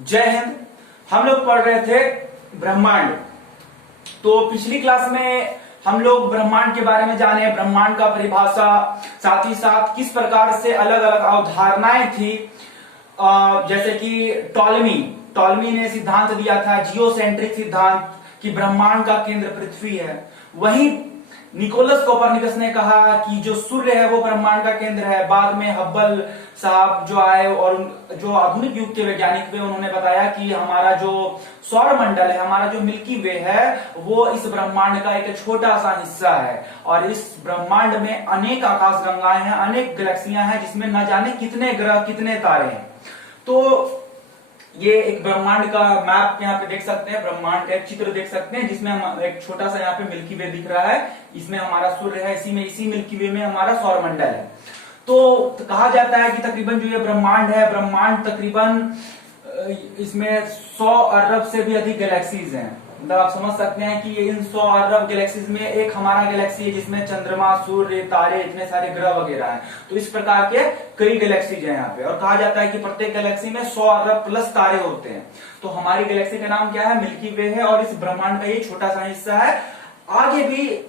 जय हिंद। हम लोग पढ़ रहे थे ब्रह्मांड। तो पिछली क्लास में हम लोग ब्रह्मांड के बारे में जाने, ब्रह्मांड का परिभाषा, साथ ही साथ किस प्रकार से अलग अलग अवधारणाएं थी। जैसे कि टॉलमी ने सिद्धांत दिया था, जियोसेंट्रिक सिद्धांत, कि ब्रह्मांड का केंद्र पृथ्वी है। वहीं निकोलस कोपरनिकस ने कहा कि जो सूर्य है वो ब्रह्मांड का केंद्र है। बाद में हब्बल साहब जो आए और जो आधुनिक युग के वैज्ञानिक थे, उन्होंने बताया कि हमारा जो सौर मंडल है, हमारा जो मिल्की वे है, वो इस ब्रह्मांड का एक छोटा सा हिस्सा है। और इस ब्रह्मांड में अनेक आकाश गंगाएं हैं, अनेक गैलेक्सियां हैं, जिसमें न जाने कितने ग्रह, कितने तारे हैं। तो ये एक ब्रह्मांड का मैप यहाँ पे देख सकते हैं, ब्रह्मांड का एक चित्र देख सकते हैं, जिसमें हम एक छोटा सा यहाँ पे मिल्की वे दिख रहा है। इसमें हमारा सूर्य है, इसी मिल्की वे में हमारा सौर मंडल है। तो कहा जाता है कि तकरीबन जो ये ब्रह्मांड है, ब्रह्मांड तकरीबन इसमें 100 अरब से भी अधिक गैलेक्सीज हैं। मतलब आप समझ सकते हैं कि इन 100 अरब गैलेक्सीज में एक हमारा गैलेक्सी है, जिसमें चंद्रमा, सूर्य, तारे, इतने सारे ग्रह वगैरह हैं। तो इस प्रकार के कई गैलेक्सीज हैं यहाँ पे। और कहा जाता है कि प्रत्येक गैलेक्सी में 100 अरब प्लस तारे होते हैं। तो हमारी गैलेक्सी का नाम क्या है? मिल्की वे है। और इस ब्रह्मांड का ये छोटा सा हिस्सा है। आगे भी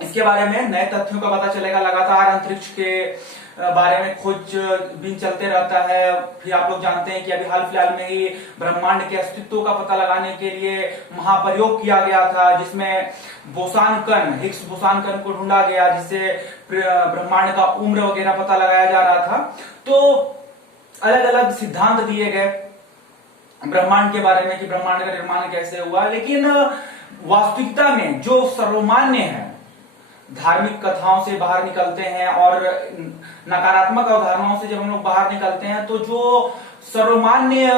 इसके बारे में नए तथ्यों का पता चलेगा। लगातार अंतरिक्ष के बारे में खोज भी चलते रहता है। फिर आप लोग जानते हैं कि अभी हाल फिलहाल में ही ब्रह्मांड के अस्तित्व का पता लगाने के लिए महाप्रयोग किया गया था, जिसमें बोसान कण, हिग्स बोसान कण को ढूंढा गया, जिससे ब्रह्मांड का उम्र वगैरह पता लगाया जा रहा था। तो अलग अलग सिद्धांत दिए गए ब्रह्मांड के बारे में कि ब्रह्मांड का निर्माण कैसे हुआ। लेकिन वास्तविकता में जो सर्वमान्य है, धार्मिक कथाओं से बाहर निकलते हैं और नकारात्मक अवधारणाओं से जब हम लोग बाहर निकलते हैं, तो जो सर्वमान्य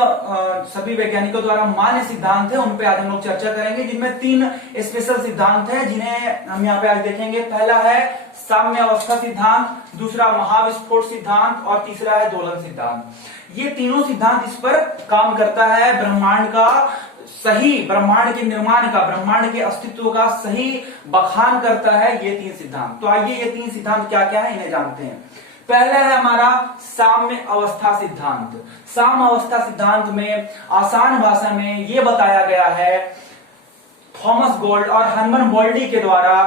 सभी वैज्ञानिकों द्वारा मान्य सिद्धांत है, उन पे आज हम लोग चर्चा करेंगे, जिनमें 3 स्पेशल सिद्धांत हैं, जिन्हें हम यहाँ पे आज देखेंगे। पहला है साम्य अवस्था सिद्धांत, दूसरा महाविस्फोट सिद्धांत और तीसरा है दोलन सिद्धांत। ये तीनों सिद्धांत इस पर काम करता है, ब्रह्मांड का सही, ब्रह्मांड के निर्माण का, ब्रह्मांड के अस्तित्व का सही बखान करता है ये 3 सिद्धांत। तो आइए ये 3 सिद्धांत क्या क्या है, इन्हें जानते हैं। पहला है हमारा साम्य अवस्था सिद्धांत। साम्य अवस्था सिद्धांत में आसान भाषा में ये बताया गया है थॉमस गोल्ड और हरमन बॉल्डी के द्वारा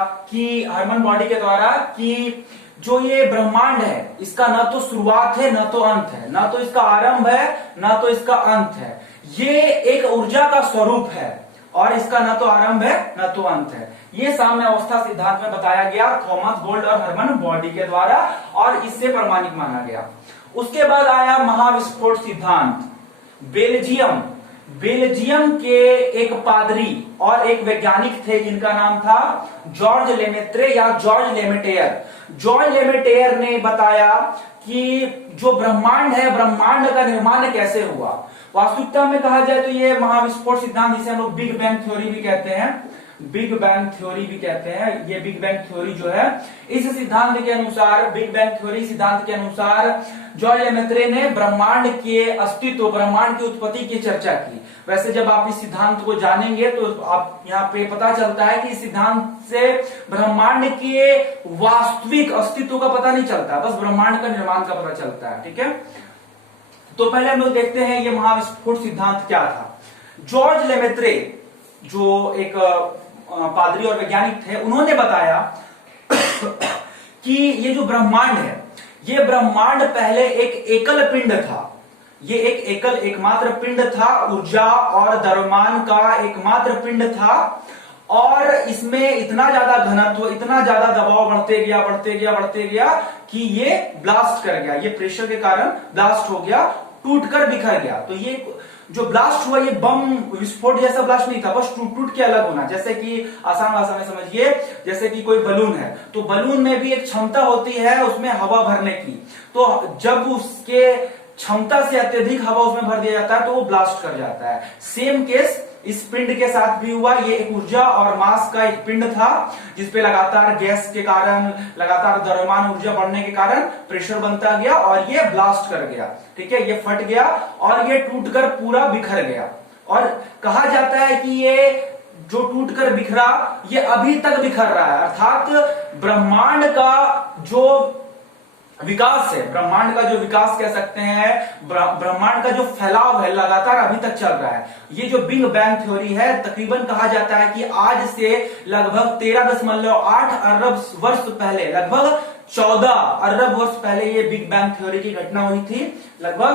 कि जो ये ब्रह्मांड है, इसका न तो शुरुआत है, न तो अंत है, न तो इसका आरंभ है, न तो इसका अंत है। ये एक ऊर्जा का स्वरूप है और इसका न तो आरंभ है, न तो अंत है। ये साम्य अवस्था सिद्धांत में बताया गया थॉमस गोल्ड और हरमन बॉल्डी के द्वारा, और इससे प्रमाणित माना गया। उसके बाद आया महाविस्फोट सिद्धांत। बेल्जियम के एक पादरी और एक वैज्ञानिक थे, जिनका नाम था जॉर्ज लेमेत्रे या जॉर्ज लेमेटेयर। जॉर्ज लेमेटेयर ने बताया कि जो ब्रह्मांड है, ब्रह्मांड का निर्माण कैसे हुआ। वास्तविकता में कहा जाए तो ये महाविस्फोट सिद्धांत, जिसे हम लोग बिग बैंग थ्योरी भी कहते हैं, ये बिग बैंग थ्योरी जो है, इस सिद्धांत के अनुसार, बिग बैंग थ्योरी सिद्धांत के अनुसार जॉर्ज लेमेत्रे ने ब्रह्मांड के अस्तित्व, ब्रह्मांड की उत्पत्ति की चर्चा की। वैसे जब आप इस सिद्धांत को जानेंगे तो आप यहाँ पे पता चलता है कि इस सिद्धांत से ब्रह्मांड के वास्तविक अस्तित्व का पता नहीं चलता, बस ब्रह्मांड का निर्माण का पता चलता है। ठीक है, तो पहले हम लोग देखते हैं ये महाविस्फोट सिद्धांत क्या था। जॉर्ज लेमेत्रे, जो एक पादरी और वैज्ञानिक थे, उन्होंने बताया कि ये जो ब्रह्मांड है, ये ब्रह्मांड पहले एक एकल पिंड था। ये एक एकमात्र पिंड था, ऊर्जा और द्रव्यमान का एकमात्र पिंड था। और इसमें इतना ज्यादा घनत्व, इतना ज्यादा दबाव बढ़ते गया कि ये ब्लास्ट कर गया। ये प्रेशर के कारण ब्लास्ट हो गया, टूटकर बिखर गया। तो ये जो ब्लास्ट हुआ, ये बम विस्फोट जैसा ब्लास्ट नहीं था, बस टूट के अलग होना। जैसे कि आसान भाषा में समझिए, जैसे कि कोई बलून है, तो बलून में भी एक क्षमता होती है उसमें हवा भरने की। तो जब उसके क्षमता से अत्यधिक हवा उसमें भर दिया जाता है तो वो ब्लास्ट कर जाता है। सेम केस इस पिंड के साथ भी हुआ। ये एक ऊर्जा और मास का एक पिंड था, जिसपे लगातार गैस के कारण, लगातार द्रव्यमान ऊर्जा बढ़ने के कारण प्रेशर बनता गया और ये ब्लास्ट कर गया। ठीक है, ये फट गया और ये टूटकर पूरा बिखर गया। और कहा जाता है कि ये जो टूटकर बिखरा, ये अभी तक बिखर रहा है। अर्थात ब्रह्मांड का जो विकास है, ब्रह्मांड का जो विकास कह सकते हैं, ब्रह्मांड का जो फैलाव है लगातार अभी तक चल रहा है। ये जो बिग बैंग थ्योरी है, तकरीबन कहा जाता है कि आज से लगभग 13.8 अरब वर्ष पहले, लगभग 14 अरब वर्ष पहले ये बिग बैंग थ्योरी की घटना हुई थी। लगभग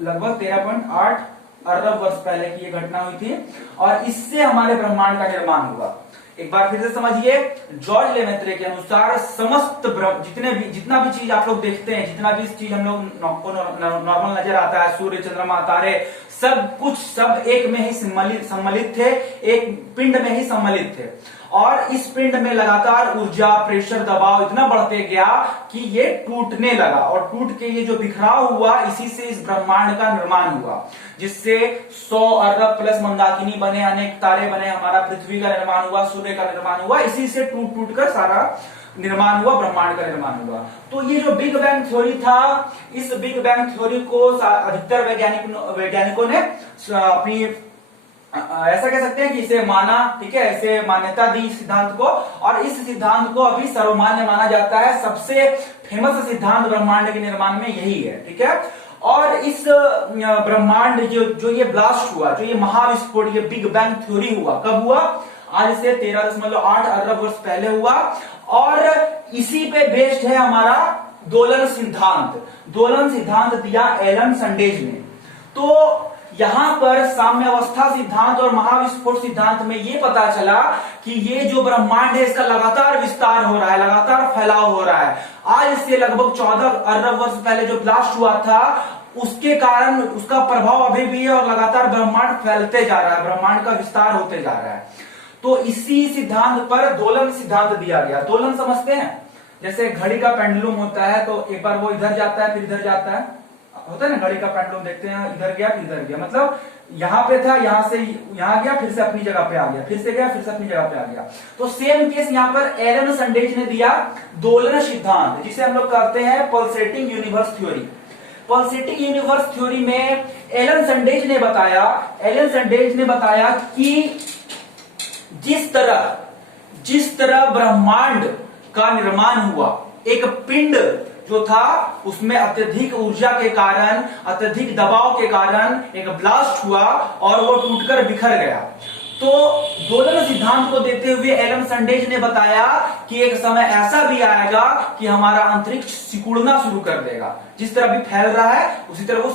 13.8 अरब वर्ष पहले की ये घटना हुई थी और इससे हमारे ब्रह्मांड का निर्माण हुआ। एक बार फिर से समझिए, जॉर्ज लेमेत्रे के अनुसार समस्त जितना भी चीज आप लोग देखते हैं, जितना भी चीज हम लोग को नॉर्मल नजर आता है, सूर्य, चंद्रमा, तारे, सब कुछ सब एक में ही सम्मिलित थे, एक पिंड में ही सम्मिलित थे और इस पिंड में लगातार ऊर्जा, प्रेशर, दबाव इतना बढ़ते गया कि ये टूटने लगा और टूट के ये जो बिखराव हुआ, इसी से इस ब्रह्मांड का निर्माण हुआ, जिससे 100 अरब प्लस मंदाकिनी बने, अनेक तारे बने, हमारा पृथ्वी का निर्माण हुआ, सूर्य का निर्माण हुआ, इसी से टूट टूट कर सारा निर्माण हुआ, ब्रह्मांड का निर्माण हुआ। तो ये जो बिग बैंग थ्योरी था, इस बिग बैंग थ्योरी को अधिकतर वैज्ञानिकों ने अपनी ऐसा कह सकते हैं कि इसे माना, ठीक है, इसे मान्यता दी सिद्धांत को और इस सिद्धांत को अभी सर्वमान्य माना जाता है। सबसे फेमस सिद्धांत ब्रह्मांड के निर्माण में यही है, ठीक है। और इस ब्रह्मांड जो ये ब्लास्ट हुआ, जो ये महाविस्फोट, ये बिग बैंग थ्योरी हुआ, कब हुआ? आज से 13.8 अरब वर्ष पहले हुआ और इसी पे बेस्ड है हमारा दोलन सिद्धांत। दोलन सिद्धांत दिया एलन संडेज ने। तो यहां पर साम्यावस्था सिद्धांत और महाविस्फोट सिद्धांत में ये पता चला कि ये जो ब्रह्मांड है इसका लगातार विस्तार हो रहा है, लगातार फैलाव हो रहा है। आज से लगभग 14 अरब वर्ष पहले जो ब्लास्ट हुआ था उसके कारण उसका प्रभाव अभी भी है और लगातार ब्रह्मांड फैलते जा रहा है, ब्रह्मांड का विस्तार होते जा रहा है। तो इसी सिद्धांत पर दोलन सिद्धांत दिया गया। दोलन समझते हैं, जैसे घड़ी का पेंडुलम होता है तो एक बार वो इधर जाता है फिर इधर जाता है, होता है ना, घड़ी का पेंडुलम देखते हैं, इधर गया फिर इधर गया, मतलब यहां पे था, यहां से यहां गया, फिर से अपनी जगह पे आ गया, फिर से गया, फिर से अपनी जगह पे आ गया। तो सेम केस यहां पर एलन संडेज ने दिया दोलन सिद्धांत, जिसे हम लोग कहते हैं pulsating universe theory. Pulsating universe theory में एलन संडेज ने बताया कि जिस तरह ब्रह्मांड का निर्माण हुआ, एक पिंड जो था उसमें अत्यधिक ऊर्जा के कारण, अत्यधिक दबाव के कारण एक ब्लास्ट हुआ और वो टूटकर बिखर गया। तो दोलन सिद्धांत को देते हुए एलन संडेज ने बताया कि एक समय ऐसा भी आएगा कि हमारा अंतरिक्ष सिकुड़ना शुरू कर देगा। जिस तरह भी फैल रहा है उसी तरह वो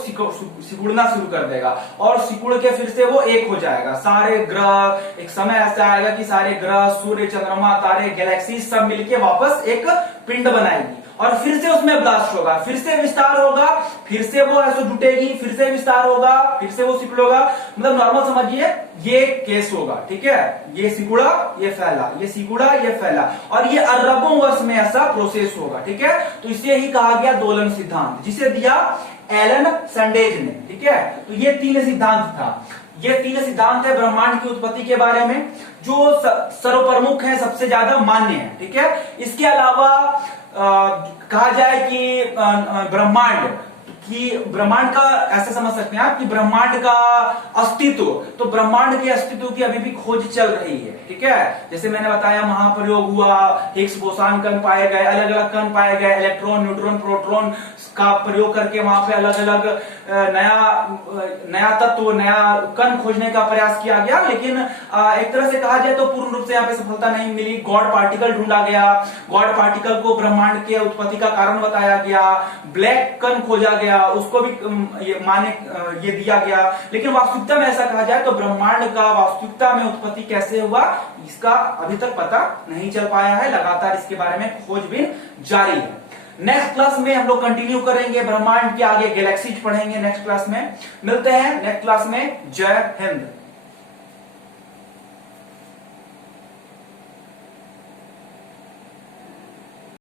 सिकुड़ना शुरू कर देगा और सिकुड़ के फिर से वो एक हो जाएगा। सारे ग्रह, एक समय ऐसा आएगा कि सारे ग्रह, सूर्य, चंद्रमा, तारे, गैलेक्सी सब मिलके वापस एक पिंड बनाएगी और फिर से उसमें ब्लास्ट होगा, फिर से विस्तार होगा, फिर से वो ऐसे जुटेगी, फिर से विस्तार होगा, फिर से वो सिकुड़ेगा। मतलब नॉर्मल समझिए ये केस होगा, ठीक है। ये सिकुड़ा, ये फैला, ये सिकुड़ा, ये फैला और ये अरबों वर्ष में ऐसा प्रोसेस होगा, ठीक है। तो इसे ही कहा गया दोलन सिद्धांत, जिसे दिया एलन संडेज ने, ठीक है। तो ये 3 सिद्धांत था। ये 3 सिद्धांत है ब्रह्मांड की उत्पत्ति के बारे में, जो सर्वप्रमुख है, सबसे ज्यादा मान्य है, ठीक है। इसके अलावा कहा जाए कि ब्रह्मांड का ऐसा समझ सकते हैं आप कि ब्रह्मांड का अस्तित्व, तो ब्रह्मांड के अस्तित्व की अभी भी खोज चल रही है, ठीक है। जैसे मैंने बताया महाप्रयोग हुआ, हिग्स बोसान कण पाए गए, अलग अलग कण पाए गए, इलेक्ट्रॉन, न्यूट्रॉन, प्रोटॉन का प्रयोग करके वहां पे अलग अलग नया तत्व, नया कण खोजने का प्रयास किया गया। लेकिन एक तरह से कहा जाए तो पूर्ण रूप से यहाँ पे सफलता नहीं मिली। गॉड पार्टिकल ढूंढा गया, गॉड पार्टिकल को ब्रह्मांड के उत्पत्ति का कारण बताया गया, ब्लैक कण खोजा गया, उसको भी ये दिया गया। लेकिन वास्तविकता में ऐसा कहा जाए तो ब्रह्मांड का वास्तविकता में उत्पत्ति कैसे हुआ इसका अभी तक पता नहीं चल पाया है। लगातार इसके बारे में खोजबीन जारी है। नेक्स्ट क्लास में हम लोग कंटिन्यू करेंगे, ब्रह्मांड के आगे गैलेक्सीज पढ़ेंगे। नेक्स्ट क्लास में मिलते हैं, नेक्स्ट क्लास में। जय हिंद।